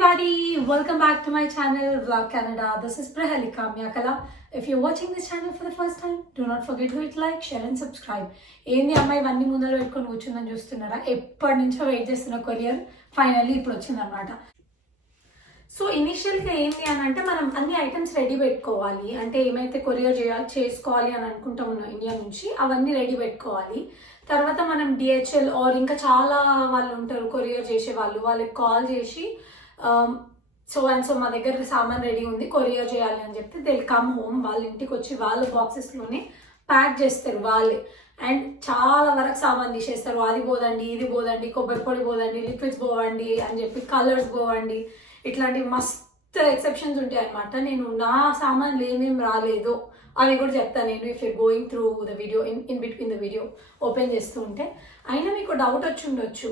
everybody, welcome back to my channel Vlog Canada. This is Prahalika Myakala. If you're watching this channel for the first time, do not forget to hit like, share and subscribe. ఏంది అమ్మాయి ఇవన్నీ ముందర పెట్టుకొని కూర్చుందని చూస్తున్నారా? ఎప్పటి నుంచో వెయిట్ చేస్తున్న కొరియర్ ఫైనల్లీ ఇప్పుడు వచ్చిందనమాట. సో ఇనిషియల్గా ఏంటి అని అంటే మనం అన్ని ఐటమ్స్ రెడీ పెట్టుకోవాలి. అంటే ఏమైతే కొరియర్ చేసుకోవాలి అని అనుకుంటా ఉన్నాం ఇండియా నుంచి అవన్నీ రెడీ పెట్టుకోవాలి. తర్వాత మనం డిహెచ్ఎల్ ఆర్ ఇంకా చాలా వాళ్ళు ఉంటారు కొరియర్ చేసే వాళ్ళు, వాళ్ళకి కాల్ చేసి సో అండ్ సో మా దగ్గర సామాన్ రెడీ ఉంది కొరియర్ చేయాలి అని చెప్తే దే కమ్ హోమ్, వాళ్ళ ఇంటికి వచ్చి వాళ్ళ బాక్సెస్లోనే ప్యాక్ చేస్తారు వాళ్ళే. అండ్ చాలా వరకు సామాన్ తీసేస్తారు. అది పోదండి, ఇది పోదండి, కొబ్బరి పొడి పోదండి, లిక్విడ్స్ పోవండి అని చెప్పి కలర్స్ పోవండి, ఇట్లాంటి మస్తు ఎక్సెప్షన్స్ ఉంటాయి అనమాట. నేను నా సామాన్లు ఏమేమి రాలేదో అవి కూడా చెప్తాను నేను if you going through the video in between the video open చేస్తూ ఉంటే. అయినా మీకు డౌట్ వచ్చి ఉండొచ్చు,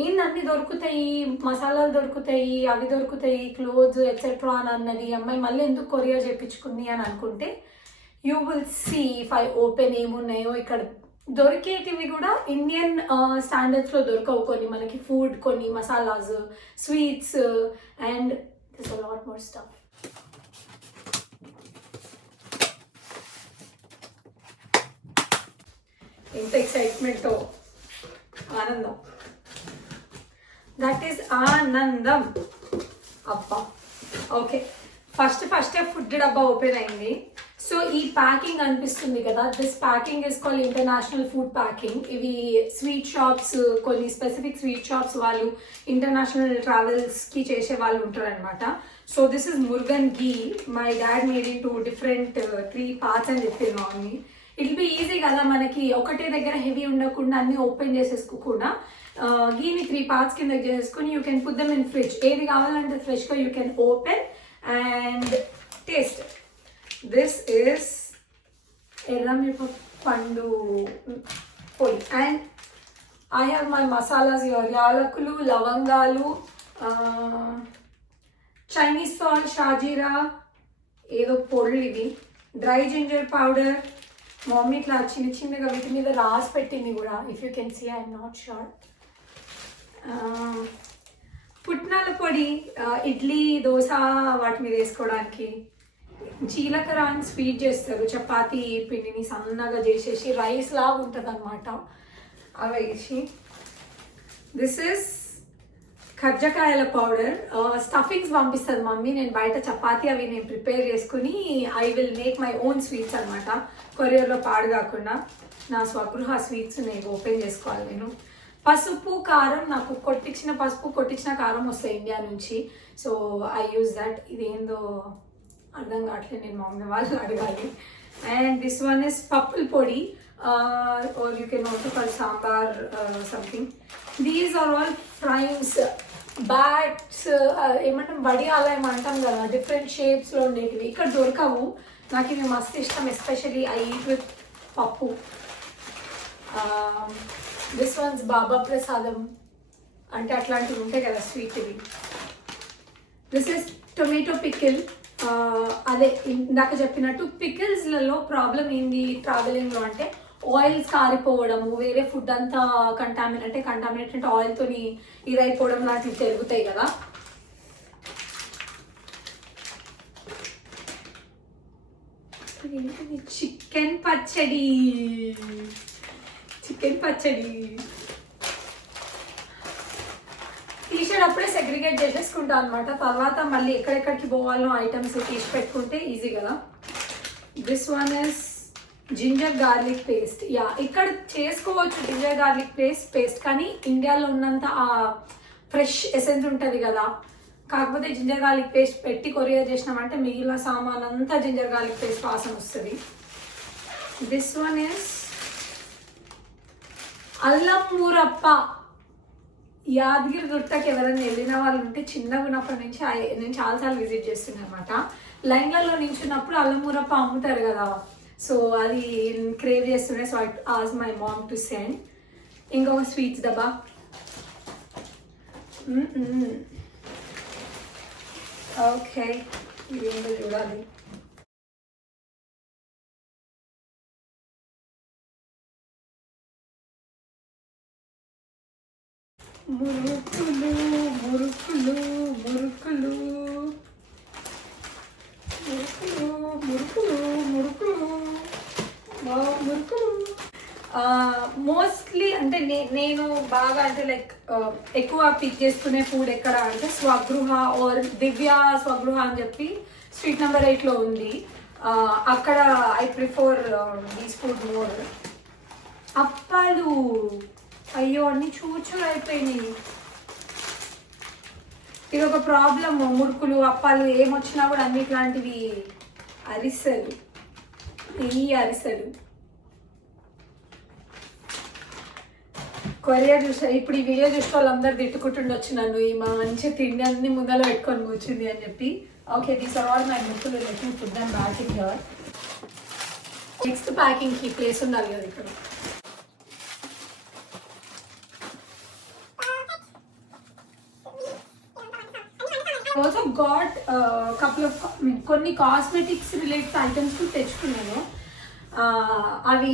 ఏందన్నీ దొరుకుతాయి, మసాలాలు దొరుకుతాయి, అవి దొరుకుతాయి, క్లోత్స్ ఎక్సెట్రా అని అన్నది అమ్మాయి మళ్ళీ ఎందుకు కొరియర్ చేయించుకుంది అని అనుకుంటే you will see if I open ఏమున్నాయో. ఇక్కడ దొరికేటివి కూడా ఇండియన్ స్టాండర్డ్స్లో దొరకవు, కొన్ని మనకి ఫుడ్, కొన్ని masalas, sweets and this a lot more stuff. ఎంత ఎక్సైట్మెంటో, ఆనందం, దట్ ఈస్ ఆనందం అబ్బా. ఓకే, ఫస్ట్ ఫుడ్ డబ్బా ఓపెన్ అయింది. సో ఈ ప్యాకింగ్ అనిపిస్తుంది కదా, this packing is called international food packing. ఇవి స్వీట్ షాప్స్, కొన్ని స్పెసిఫిక్ స్వీట్ షాప్స్ వాళ్ళు ఇంటర్నేషనల్ ట్రావెల్స్కి చేసే వాళ్ళు ఉంటారు అనమాట. So this is Murugan ghee. My dad made in two different 3 parts అని చెప్పింది మమ్మీ. ఇట్ బి ఈజీ కదా మనకి, ఒకటే దగ్గర హెవీ ఉండకుండా అన్ని ఓపెన్ చేసేసుకోకుండా గీని 3 parts కింద చేసేసుకొని you can put them in fridge. ఏది కావాలంటే ఫ్రెష్గా you can open and taste. This is ఎర్రమిరప పండు పొడి and I have my masalas, యాలకులు, లవంగాలు, చైనీస్ సాల్ట్, షాజీరా, ఏదో పొడులు ఇవి, డ్రై జింజర్ పౌడర్. మమ్మీ ఇట్లా చిన్నగా వీటి మీద రాసి పెట్టింది కూడా, if you can see, I'm not sure. పుట్నాల పొడి, ఇడ్లీ, దోశ వాటి మీద వేసుకోవడానికి. జీలకర్ర అని స్వీట్ చేస్తారు, చపాతీ పిండిని సన్నగా చేసేసి రైస్ లాగా ఉంటుంది అనమాట, అవి వేసి. దిస్ ఇస్ కజ్జకాయల పౌడర్. స్టఫింగ్స్ పంపిస్తుంది మమ్మీ, నేను బయట చపాతీ అవి నేను ప్రిపేర్ చేసుకుని I will make my own sweets అనమాట. కొరియర్లో పాడు కాకుండా నా స్వగృహ స్వీట్స్ నేను ఓపెన్ చేసుకోవాలి నేను. పసుపు, కారం, నాకు కొట్టించిన పసుపు, కొట్టించిన కారం వస్తాయి ఇండియా నుంచి, సో ఐ యూజ్ దట్. ఇదేందో అర్థం కావట్లేదు, నేను మమ్మీ వాళ్ళు అడగాలి. అండ్ దిస్ వన్ ఇస్ పప్పుల పొడి, or you can also call sambar something. These are all fryings, bats, ఏమంటాం వడియాల ఏమంటాం కదా, డిఫరెంట్ షేప్స్లో ఉండేటివి ఇక్కడ దొరకవు. నాకు ఇవి మస్తు ఇష్టం, ఎస్పెషలీ ఐ ఈట్ విత్ పప్పు. దిస్ వన్స్ బాబా ప్రసాదం అంటే అట్లాంటివి ఉంటాయి కదా స్వీట్ ఇవి. This is tomato pickle. అదే ఇందాక చెప్పినట్టు పికిల్స్లలో ప్రాబ్లం ఏంది ట్రావెలింగ్లో అంటే ఆయిల్స్ కారిపోవడము, వేరే ఫుడ్ అంతా కంటామినేట్ అంటే ఆయిల్తో ఇదైపోవడం లాంటివి జరుగుతాయి కదా. చికెన్ పచ్చడి తీసేటప్పుడే సెగ్రిగేట్ చేసేసుకుంటాం అనమాట. తర్వాత మళ్ళీ ఎక్కడెక్కడికి పోవాలో ఐటమ్స్ తీసి పెట్టుకుంటే ఈజీ కదా. This one is ginger garlic paste. Yeah, ఇక్కడ చేసుకోవచ్చు జింజర్ గార్లిక్ పేస్ట్, కానీ ఇండియాలో ఉన్నంత ఆ ఫ్రెష్ ఎసెన్స్ ఉంటుంది కదా. కాకపోతే జింజర్ గార్లిక్ పేస్ట్ పెట్టి కొరియర్ చేసినామంటే మిగిలిన సామాన్ అంతా జింజర్ గార్లిక్ పేస్ట్ వాసన వస్తుంది. దిస్ వన్ ఇస్ అల్లం ఊరప్ప. యాదగిరి గుట్టకి ఎవరైనా వెళ్ళిన వాళ్ళు ఉంటే చిన్నగా ఉన్నప్పటి నుంచి నేను చాలాసార్లు విజిట్ చేస్తున్నాను అనమాట. లైన్లలో నించున్నప్పుడు అల్లం ఊరప్ప అమ్ముతారు కదా, సో అది క్రేవ్ చేస్తుండే. So I ask my mom to send. ఇంకొక స్వీట్స్ డబ్బా. ఓకే, ఇదేంటో చూడాలి. మురుకులు మురుకులు మురుకులు మురుకులు మురుకులు మురుకులు మురుకులు మోస్ట్లీ అంటే నేను బాగా అంటే లైక్ ఎక్కువ పిక్ చేసుకునే ఫుడ్ ఎక్కడ అంటే స్వగృహ ఆర్ దివ్య స్వగృహ అని చెప్పి స్ట్రీట్ నెంబర్ 8లో ఉంది. అక్కడ I prefer these food more. అప్పాలు అయ్యో అన్ని చూచూరు అయిపోయినాయి. ఇది ఒక ప్రాబ్లమ్. మురుకులు అప్పాలు ఏమొచ్చినా కూడా అన్ని ఇట్లాంటివి అరిసెలు, ఈ అరిసెలు కొరియర్ చూసా. ఇప్పుడు ఈ వీడియో చూసిన వాళ్ళందరూ తిట్టుకుంటుండొచ్చు నన్ను, ఈ మా మంచి తిండి అన్ని ముందర పెట్టుకొని కూర్చుంది అని చెప్పి. Okay, these are all my మురుకులు. Let me put them back in here. Next packing కి ప్లేస్ ఉండాలి కదా ఇక్కడ. ఆల్సో గాట్ కపుల్ ఆఫ్ కొన్ని కాస్మెటిక్స్ రిలేటెడ్ ఐటమ్స్ కూడా తెచ్చుకున్నాను. అవి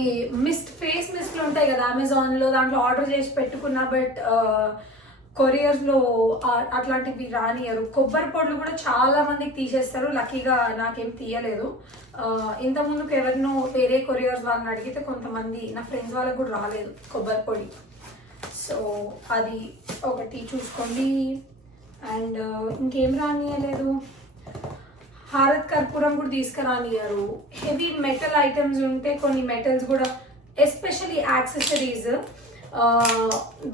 ఫేస్ మిస్ట్లు ఉంటాయి కదా అమెజాన్లో, దాంట్లో ఆర్డర్ చేసి పెట్టుకున్నా బట్ కొరియర్స్లో అట్లాంటివి రానియరు. కొబ్బరి పొడులు కూడా చాలా మందికి తీసేస్తారు, లక్కీగా నాకేం తీయలేదు. ఇంతకుముందుకు ఎవరినో వేరే కొరియర్స్ వాళ్ళని అడిగితే కొంతమంది నా ఫ్రెండ్స్ వాళ్ళకి కూడా రాలేదు కొబ్బరి పొడి. సో అది ఒకటి చూసుకోండి. అండ్ ఇంకేం రానియలేదు, హారత్ కర్పూరం కూడా తీసుకురానియరు. హెవీ మెటల్ ఐటమ్స్ ఉంటే కొన్ని మెటల్స్ కూడా, ఎస్పెషలీ యాక్సెసరీస్,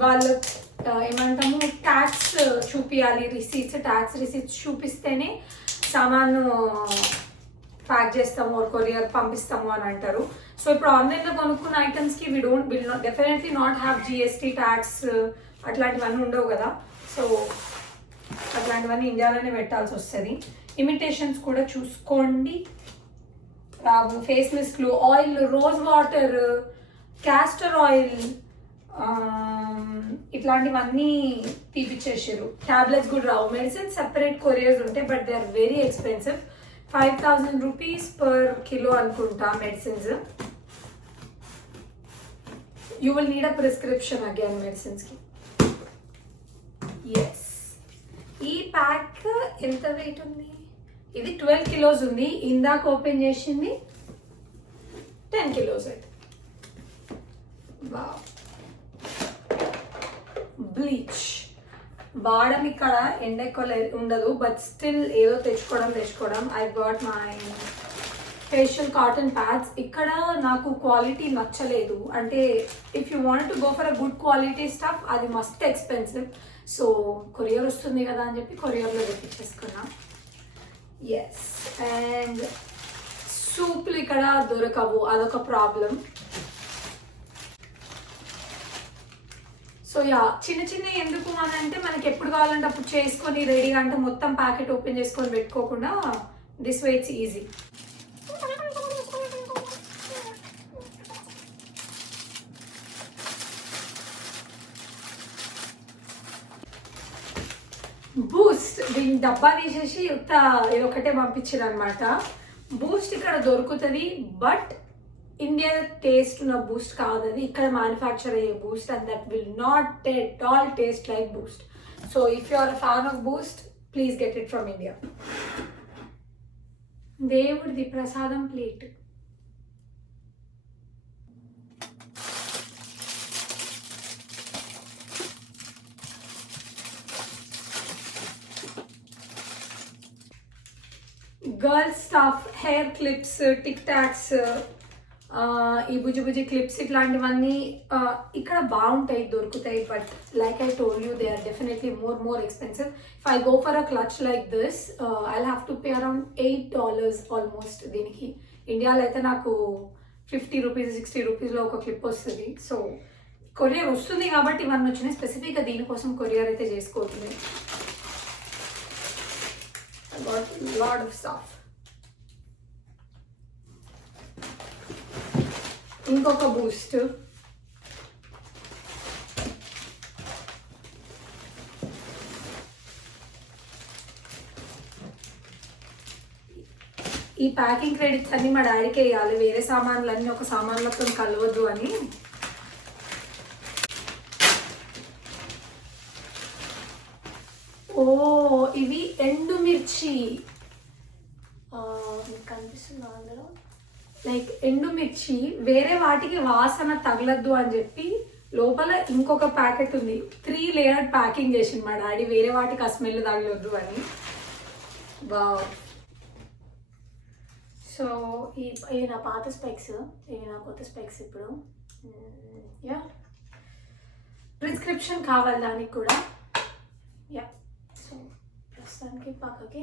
వాళ్ళు ఏమంటాము ట్యాక్స్ చూపించాలి, రిసీట్స్, ట్యాక్స్ రిసీట్స్ చూపిస్తేనే సామాను ప్యాక్ చేస్తాము కొరియర్ పంపిస్తాము అని అంటారు. సో ఇప్పుడు ఆన్లైన్లో కొనుక్కున్న ఐటమ్స్కి will definitely not have GST, tax అట్లాంటివన్నీ ఉండవు కదా. సో అట్లాంటివన్నీ ఇండియాలోనే పెట్టాల్సి వస్తుంది. ఇమిటేషన్స్ కూడా చూసుకోండి రావు. ఫేస్ మిస్ట్లు, oil, rose water, castor oil, ఇట్లాంటివన్నీ తీపిచ్చేసారు. ట్యాబ్లెట్స్ కూడా రావు. మెడిసిన్ సెపరేట్ కొరియర్స్ ఉంటాయి but they are very expensive. 5,000 rupees per kilo అనుకుంటా medicines. You will need a prescription again మెడిసిన్స్కి. ఎస్, ఈ ప్యాక్ ఎంత వెయిట్ ఉంది? ఇది 12 kilos ఉంది. ఇందాక ఓపెన్ చేసింది 10 kilos అయితే. వావ్. బ్లీచ్ వాడడం ఇక్కడ ఎండ ఎక్కువ ఉండదు బట్ స్టిల్ ఏదో తెచ్చుకోవడం. I got my facial cotton pods. ఇక్కడ నాకు క్వాలిటీ నచ్చలేదు. అంటే if you want to go for a good quality stuff అది మస్త్ ఎక్స్పెన్సివ్. సో కొరియర్ వస్తుంది కదా అని చెప్పి కొరియర్లో తెప్పించేసుకున్నా. ఎస్, అండ్ సూప్లు ఇక్కడ దొరకవు, అదొక ప్రాబ్లం. సో యా, చిన్న ఎందుకు అని అంటే మనకి ఎప్పుడు కావాలంటే అప్పుడు చేసుకొని రెడీగా, అంటే మొత్తం ప్యాకెట్ ఓపెన్ చేసుకొని పెట్టుకోకుండా this way it's easy. Boost దీని డబ్బా తీసేసి ఇది ఒకటే పంపించారు అనమాట. బూస్ట్ ఇక్కడ దొరుకుతుంది బట్ ఇండియా టేస్ట్ ఉన్న బూస్ట్ కాదది, ఇక్కడ మ్యానుఫ్యాక్చర్ అయ్యే Boost. And that will not at all taste like Boost. So if you are a fan of Boost please get it from India. దేవుడిది ప్రసాదం plate. Girls stuff, hair clips, tic tacs, ఈ బుజ్జి clips, ఇట్లాంటివన్నీ ఇక్కడ బాగుంటాయి, దొరుకుతాయి. But like I told you they are definitely more expensive. If I go for a clutch like this I have to pay around $8 ఆల్మోస్ట్. దీనికి ఇండియాలో అయితే నాకు 50 rupees 60 rupeesలో ఒక క్లిప్ వస్తుంది. సో కొరియర్ వస్తుంది కాబట్టి ఇవన్నీ వచ్చినాయి. స్పెసిఫిక్గా దీనికోసం కొరియర్ అయితే చేసుకోవట్లేదు. I got a lot of stuff. ఇంకొక బూస్ట్, ఈ ప్యాకింగ్ క్రెడిట్స్ అన్ని మా డాడీకి వేయాలి, వేరే సామాన్లన్నీ ఒక సామాన్లతో కలవద్దు అని. ఓ ఇవి ఎండుమిర్చి, మీకు కనిపిస్తుందా అందులో? లైక్ ఎండుమిర్చి వేరే వాటికి వాసన తగలద్దు అని చెప్పి లోపల ఇంకొక ప్యాకెట్ ఉంది. 3 లేయర్ ప్యాకింగ్ చేసింది మా డాడీ, వేరే వాటికి ఆ స్మెల్ తగలొద్దు అని. వావ్. సో ఇవి నా పాత స్పెక్స్, ఇవి నా కొత్త స్పెక్స్ ఇప్పుడు. యా, ప్రిస్క్రిప్షన్ కావాలి దానికి కూడా. యా, సో ప్రస్తుతానికి పక్కకి.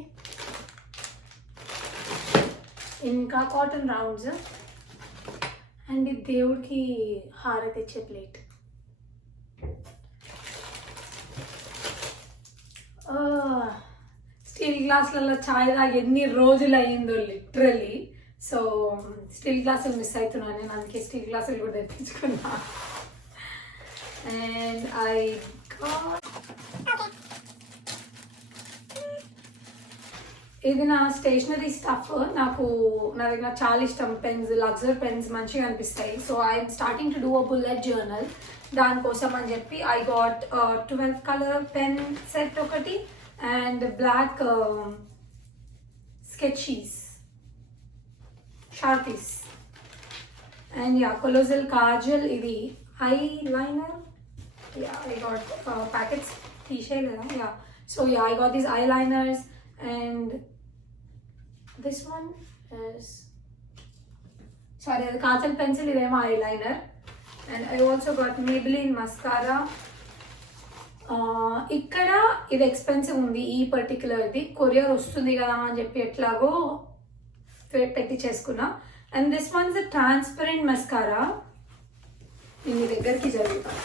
ఇంకా కాటన్ రౌండ్స్ అండ్ ఇది దేవుడికి హారతి ఇచ్చే ప్లేట్. స్టీల్ గ్లాసులలో చాయ్ తాగి ఎన్ని రోజులు అయ్యిందో లిటరలీ. సో స్టీల్ గ్లాసులు మిస్ అవుతున్నాను నేను, అందుకే స్టీల్ గ్లాసులు కూడా తెప్పించుకున్నా. అండ్ ఐ ఇది నా స్టేషనరీ స్టఫ్. నా దగ్గర చాలా ఇష్టం పెన్స్, లగ్జర్ పెన్స్ మంచిగా అనిపిస్తాయి. So I'm starting to do a bullet journal. దానికోసం అని చెప్పి I got 12 colour pen set ఒకటి and black sketches, sharpies and yeah colossal kajal. ఇది eye liner. Yeah, I got packets తీసేయలేదా? Yeah, so yeah, I got these eye liners and this one is the kajal pencil, idemo eyeliner, and I also got Maybelline mascara. ఇక్కడ ఇది ఎక్స్పెన్సివ్ ఉంది, ఈ పర్టికులర్ది కొరియర్ వస్తుంది కదా అని చెప్పి ఎట్లాగో పెట్టి చేసుకున్నా. And this one is transparent mascara. నేను మీ దగ్గరికి జరుగుతాను.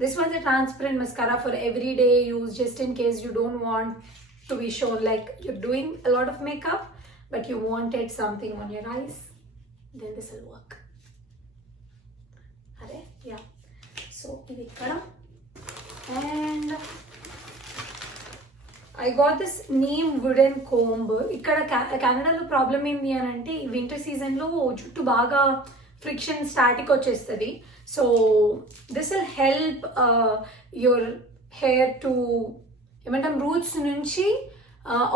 This one's a transparent mascara for everyday use, just in case you don't want to be shown like you're doing a lot of makeup but you wanted something on your eyes, then this will work. Are yeah, so idi ikkada. And I got this neem wooden comb. ikkada Canada lo problem endi anante winter season lo juttu baga friction static వచ్చేస్తుంది. So this will help your hair to ఏమంటాం roots నుంచి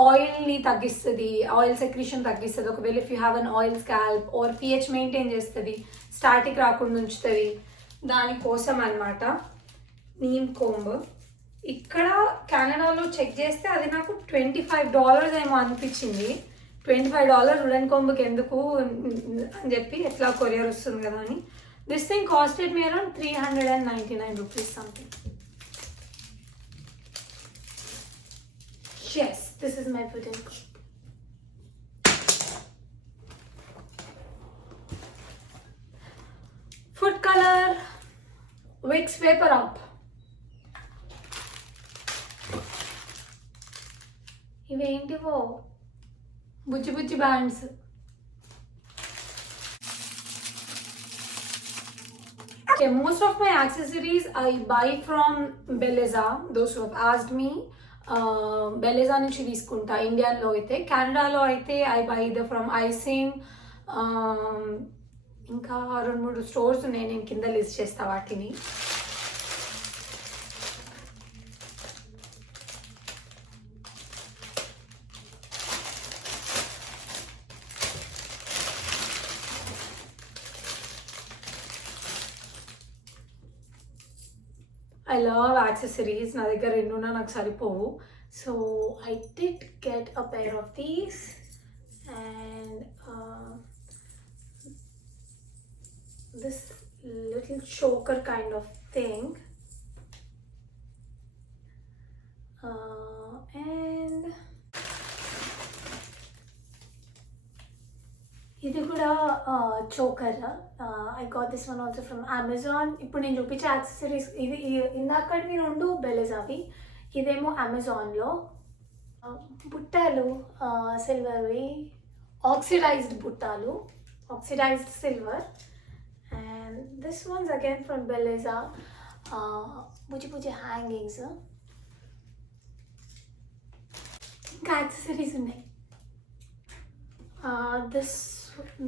ఆయిల్ని తగ్గిస్తుంది, oil secretion తగ్గిస్తుంది. ఒకవేళ if you have an oil scalp or pH maintain చేస్తుంది, static రాకుండా ఉంచుతుంది. దానికోసం అనమాట నీమ్ కోంబ్. ఇక్కడ కెనడాలో చెక్ చేస్తే అది నాకు $25 ఏమో అనిపించింది. $25 వుడెన్ కోంబుకి ఎందుకు అని చెప్పి ఎట్లా కొరియర్ వస్తుంది కదా అని. This thing costed me around 399 rupees something. Yes, this is my wooden comb. Food color, Vicks Vapor Up. ఇవేంటివో బుజ్జి బుజ్జి bands. Okay, most of my accessories I buy from Belleza. Those who have asked me, Belleza నుంచి తీసుకుంటా ఇండియాలో అయితే. కెనడాలో అయితే I buy either from icing, ఇంకా 2-3 స్టోర్స్ ఉన్నాయి, నేను కింద లిస్ట్ చేస్తా వాటిని. I love accessories. నా దగ్గర రెండున్నా నాకు సరిపోవు. So I did get a pair of these and this little choker kind of thing. And ఇది కూడా choker. I got this one also from Amazon. ఇప్పుడు నేను చూపించే యాక్సెసరీస్ ఇది ఇందాకటి రెండు బెలెజావి, ఇదేమో అమెజాన్లో. బుట్టాలు సిల్వర్వి, ఆక్సిడైజ్డ్ బుట్టాలు, oxidised silver. And this ones again from Beleza, బుజ్జి బుజ్జి హ్యాంగింగ్స్. ఇంకా యాక్సెసరీస్ ఉన్నాయి.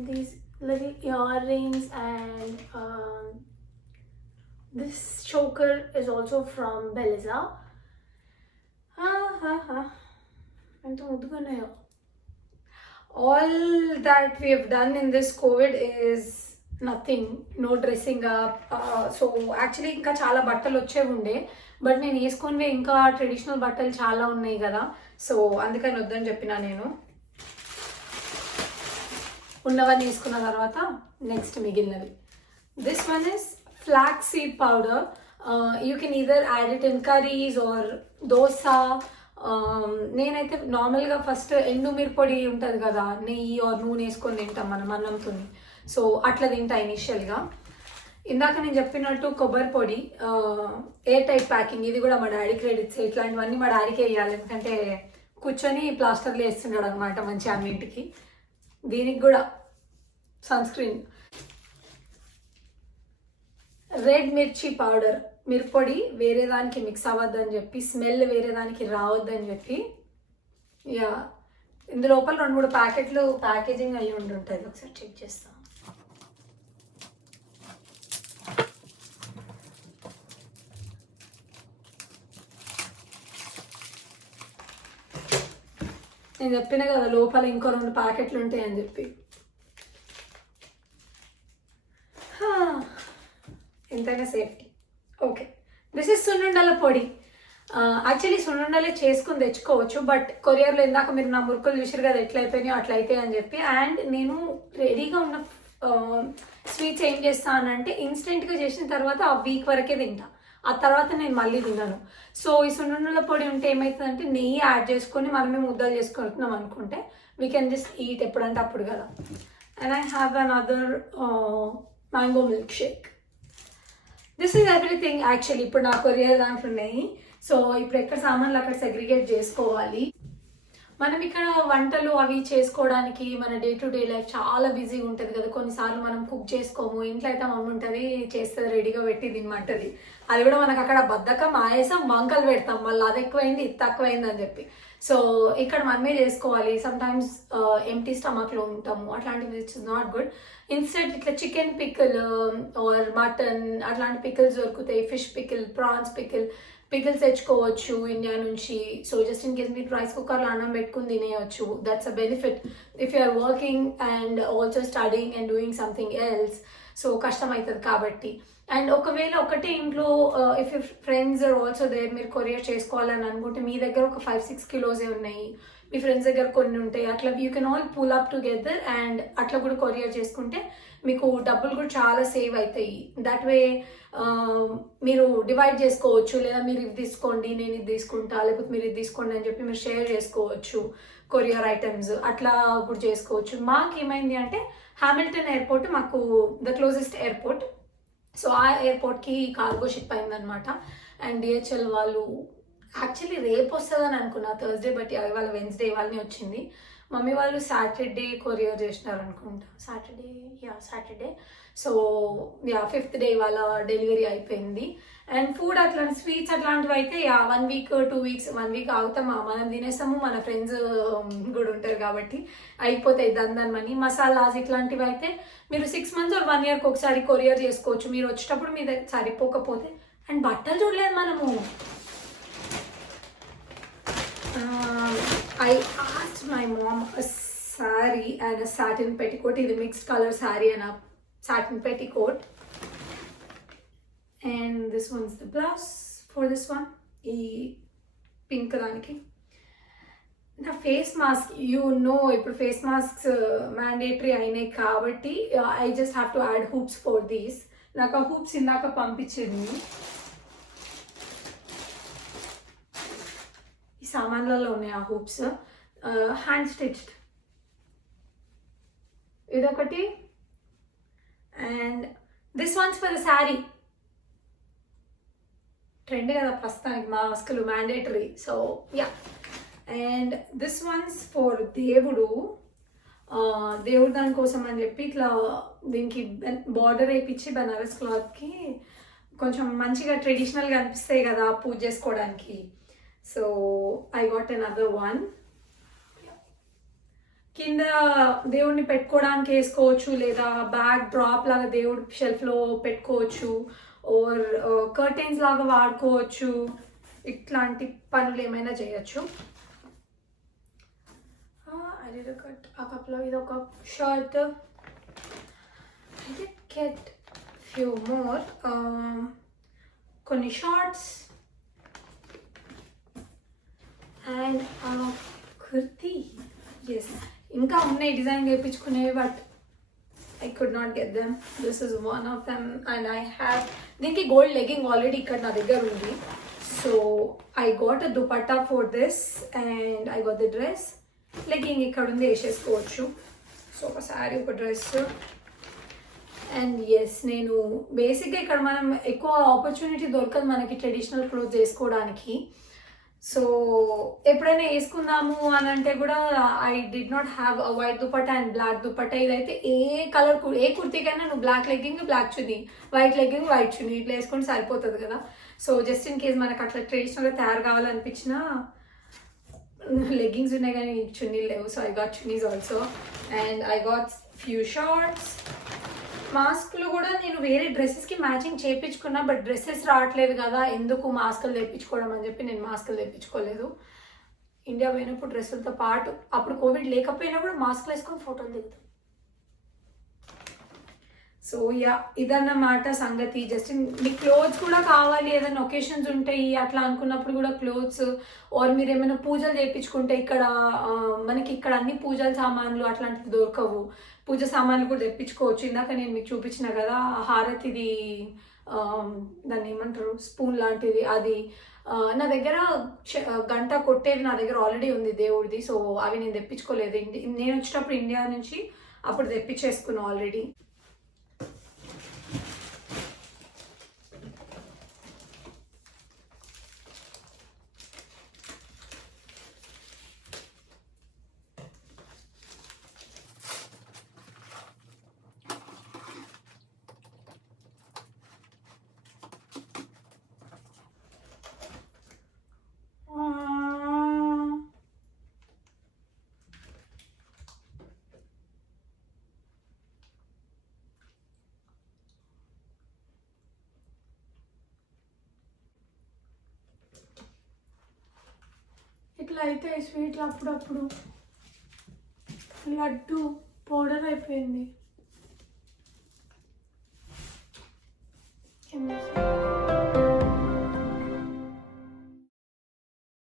These little earrings and This choker is also from Beliza. ఎంత ముద్దుగా ఉన్నాయో. All that we have done in this COVID is nothing, no dressing up. So actually ఇంకా చాలా బట్టలు వచ్చేవి ఉండే, బట్ నేను వేసుకునేవి ఇంకా ట్రెడిషనల్ బట్టలు చాలా ఉన్నాయి కదా, సో అందుకని వద్దని చెప్పిన నేను. ఉన్నవన్నీ వేసుకున్న తర్వాత నెక్స్ట్ మిగిలినవి. This one is flax seed powder. You can either add it in curries or dosa. నేనైతే నార్మల్గా ఫస్ట్ ఎండుమిరపొడి ఉంటుంది కదా, నెయ్యి ఆర్ నూనె వేసుకొని తింటాం మనం అన్నంతో, సో అట్లా తింటా ఇనిషియల్గా. ఇందాక నేను చెప్పినట్టు కొబ్బరి పొడి ఎయిర్ టైట్ ప్యాకింగ్, ఇది కూడా మా డాడీ క్రెడిట్స్. ఇట్లాంటివన్నీ మా డాడీకే వేయాలి, ఎందుకంటే కూర్చొని ప్లాస్టర్లు వేస్తున్నాడు అనమాట మంచి అన్నింటికి. దీనికి కూడా సన్ స్క్రీన్. రెడ్ మిర్చి పౌడర్, మిరపొడి వేరే దానికి మిక్స్ అవ్వద్దని చెప్పి, స్మెల్ వేరే దానికి రావద్దని చెప్పి. యా, ఇందు లోపల 2-3 ప్యాకెట్లు ప్యాకేజింగ్ అయ్యి ఉంటుంటుంది, ఒకసారి చెక్ చేస్తాం. నేను చెప్పిన కదా లోపల ఇంకో 2 ప్యాకెట్లు ఉంటాయి అని చెప్పి. ఎంతైనా సేఫ్టీ. ఓకే, దిస్ ఇస్ సున్నుండల పొడి. యాక్చువల్లీ సున్నుండలే చేసుకుని తెచ్చుకోవచ్చు, బట్ కొరియర్లో ఇందాక మీరు నా మురుకులు చూసారు కదా ఎట్లా అయిపోయినాయో అట్లా అయితే అని చెప్పి. అండ్ నేను రెడీగా ఉన్న స్వీట్స్ ఏం చేస్తానంటే ఇన్స్టెంట్గా చేసిన తర్వాత ఆ వీక్ వరకే తింటా, ఆ తర్వాత నేను మళ్ళీ తిన్నాను. సో ఈ సున్నుండల పొడి ఉంటే ఏమవుతుందంటే నెయ్యి యాడ్ చేసుకొని మనమే ముద్దలు చేసుకుంటున్నాం అనుకుంటే వీ కెన్ జస్ట్ ఈట్ ఎప్పుడంటే అప్పుడు కదా. And I have an other mango milk shake. This is everything actually. ఇప్పుడు నా కొరియర్ దాంట్లో ఉన్నాయి, సో ఇప్పుడు ఎక్కడ సామాన్లు అక్కడ సెగ్రిగేట్ చేసుకోవాలి. మనం ఇక్కడ వంటలు అవి చేసుకోవడానికి మన డే టు డే లైఫ్ చాలా బిజీగా ఉంటుంది కదా, కొన్నిసార్లు మనం కుక్ చేసుకోము. ఇంట్లో అయితే మమ్మీ ఉంటుంది చేస్తుంది, రెడీగా పెట్టి తినమంటుంది. అది కూడా మనకు అక్కడ బద్ధకం ఆయాసం వంకలు పెడతాం, మళ్ళీ అది ఎక్కువైంది ఇది తక్కువైంది అని చెప్పి. సో ఇక్కడ మనమే చేసుకోవాలి. సమ్టైమ్స్ ఎంటీ స్టమక్లో ఉంటాము, అట్లాంటివి ఇట్స్ నాట్ గుడ్. ఇన్స్టెంట్ ఇట్లా చికెన్ పికిల్ ఆర్ మటన్ అట్లాంటి పికిల్స్ దొరుకుతాయి, fish pickle, prawns pickle, pickles తెచ్చుకోవచ్చు ఇండియా నుంచి. సో జస్ట్ ఇన్ కేస్ మీరు రైస్ కుక్కర్లో అన్నం పెట్టుకుని తినేయచ్చు. That's a benefit if you are working and also studying and doing something else. So కష్టం అవుతుంది కాబట్టి. అండ్ ఒకవేళ ఒకటే ఇంట్లో if you friends are also there, మీరు కొరియర్ చేసుకోవాలని అనుకుంటే మీ దగ్గర ఒక 5-6 కిలోసే ఉన్నాయి, మీ ఫ్రెండ్స్ దగ్గర కొన్ని ఉంటాయి, అట్లా you can all pull up together and అట్లా కూడా కొరియర్ చేసుకుంటే మీకు డబ్బులు కూడా చాలా సేవ్ అవుతాయి. దట్ వే మీరు డివైడ్ చేసుకోవచ్చు, లేదా మీరు ఇది తీసుకోండి నేను ఇది తీసుకుంటా, లేకపోతే మీరు ఇది తీసుకోండి అని చెప్పి మీరు షేర్ చేసుకోవచ్చు కొరియర్ ఐటమ్స్, అట్లా కూడా చేసుకోవచ్చు. మాకు ఏమైంది అంటే హామిల్టన్ ఎయిర్పోర్ట్ మాకు ద క్లోజెస్ట్ ఎయిర్పోర్ట్, సో ఆ ఎయిర్పోర్ట్కి కార్గో షిప్ అయిందనమాట. అండ్ డిహెచ్ఎల్ వాళ్ళు యాక్చువల్లీ రేపు వస్తుందని అనుకున్నా థర్స్డే, బట్ ఇవాళ వెన్స్డే ఇవాళనే వచ్చింది. మమ్మీ వాళ్ళు సాటర్డే కొరియర్ చేసినారు అనుకుంటా, సాటర్డే. సో 5th డే ఇవాళ డెలివరీ అయిపోయింది. అండ్ ఫుడ్ అట్లాంటి స్వీట్స్ అట్లాంటివి అయితే 1 వీక్ 2 వీక్స్ 1 వీక్ ఆగుతాం, మనం తినేస్తాము, మన ఫ్రెండ్స్ కూడా ఉంటారు కాబట్టి అయిపోతాయి దందనమని. మసాలాస్ ఇట్లాంటివి అయితే మీరు 6 months or 1 yearకి ఒకసారి కొరియర్ చేసుకోవచ్చు, మీరు వచ్చేటప్పుడు మీ దగ్గర సరిపోకపోతే. అండ్ బట్టలు చూడలేదు మనము. I asked my mom a saree and a satin petticoat. This mixed color saree and a satin petticoat. And this one's the blouse for this one. Ee pink daniki. The face mask, you know, ఇప్పుడు face masks mandatory అయినాయి కాబట్టి I just have to add hoops for these. నాకు ఆ hoops ఇందాక పంపించింది. సామాన్లలో ఉన్నాయి ఆ హూప్స్, హ్యాండ్ స్టిచ్డ్. ఇదొకటి. And this once for the sari. ట్రెండ్ కదా ప్రస్తుతానికి మాస్కులు mandatory, so yeah. And this once for దేవుడు దానికోసం అని చెప్పి ఇట్లా దీనికి బార్డర్ వేయించి బనారస్ క్లాత్కి కొంచెం మంచిగా ట్రెడిషనల్గా అనిపిస్తాయి కదా పూజ చేసుకోవడానికి. So I got another one. కింద దేవుడిని పెట్టుకోవడానికి వేసుకోవచ్చు, లేదా బ్యాక్ డ్రాప్ లాగా దేవుడు షెల్ఫ్లో పెట్టుకోవచ్చు, ఓర్ కర్టెన్స్ లాగా వాడుకోవచ్చు. ఇట్లాంటి పనులు ఏమైనా చేయొచ్చు. I did a cut a couple of ఇది ఒక shirt. I did get few more కొన్ని షార్ట్స్ అండ్ కుర్తీ. ఎస్, ఇంకా ఉన్నాయి డిజైన్ చేయించుకునేవి, but I could not get them. This is one of them and I have దీనికి gold legging already ఇక్కడ నా దగ్గర ఉంది. So I got a dupatta for this and I got the dress. Legging ఇక్కడ ఉంది, వేసేసుకోవచ్చు. సో ఒక శారీ, ఒక డ్రెస్. అండ్ ఎస్, నేను బేసిక్గా ఇక్కడ మనం ఎక్కువ ఆపర్చునిటీ దొరకదు మనకి ట్రెడిషనల్ క్లోత్స్ వేసుకోవడానికి. సో ఎప్పుడైనా వేసుకుందాము అని అంటే కూడా I did not have a white dupatta and black dupatta. ఇదైతే ఏ కలర్ ఏ కుర్తీకైనా నువ్వు black legging black chunni, white legging white chunni ఇట్లా వేసుకొని సరిపోతుంది కదా. సో జస్ట్ ఇన్ కేస్ మనకు అట్లా ట్రెడిషనల్గా తయారు కావాలనిపించినా లెగ్గింగ్స్ ఉన్నాయి కానీ చున్నీలు లేవు. So I got chunnis also and I got few shots. మాస్క్లు కూడా నేను వేరే డ్రెస్సెస్కి మ్యాచింగ్ చేయించుకున్నా, బట్ డ్రెస్సెస్ రావట్లేదు కదా, ఎందుకు మాస్కులు తెప్పించుకోవడం అని చెప్పి నేను మాస్కులు తెప్పించుకోలేదు. ఇండియా పోయినప్పుడు డ్రెస్సులతో పాటు అప్పుడు కోవిడ్ లేకపోయినా కూడా మాస్క్లు వేసుకొని ఫోటోలు దిగుతాం. సో యా, ఇదన్నమాట సంగతి. జస్ట్ మీ క్లోత్స్ కూడా కావాలి, ఏదైనా ఒకేషన్స్ ఉంటాయి అట్లా అనుకున్నప్పుడు కూడా క్లోత్స్, ఆర్ మీరు ఏమైనా పూజలు చేయించుకుంటే ఇక్కడ మనకి ఇక్కడ అన్ని పూజల సామాన్లు అట్లాంటివి దొరకవు, పూజ సామాన్లు కూడా తెప్పించుకోవచ్చు. ఇందాక నేను మీకు చూపించిన కదా హారతిది, దాన్ని ఏమంటారు స్పూన్ లాంటిది, అది నా దగ్గర గంట కొట్టేది నా దగ్గర ఆల్రెడీ ఉంది దేవుడిది. సో అవి నేను తెప్పించుకోలేదు, నేను వచ్చేటప్పుడు ఇండియా నుంచి అప్పుడు తెప్పించేసుకున్నాను ఆల్రెడీ. ఇట్లా అయితే స్వీట్లు అప్పుడప్పుడు లడ్డు పౌడర్ అయిపోయింది.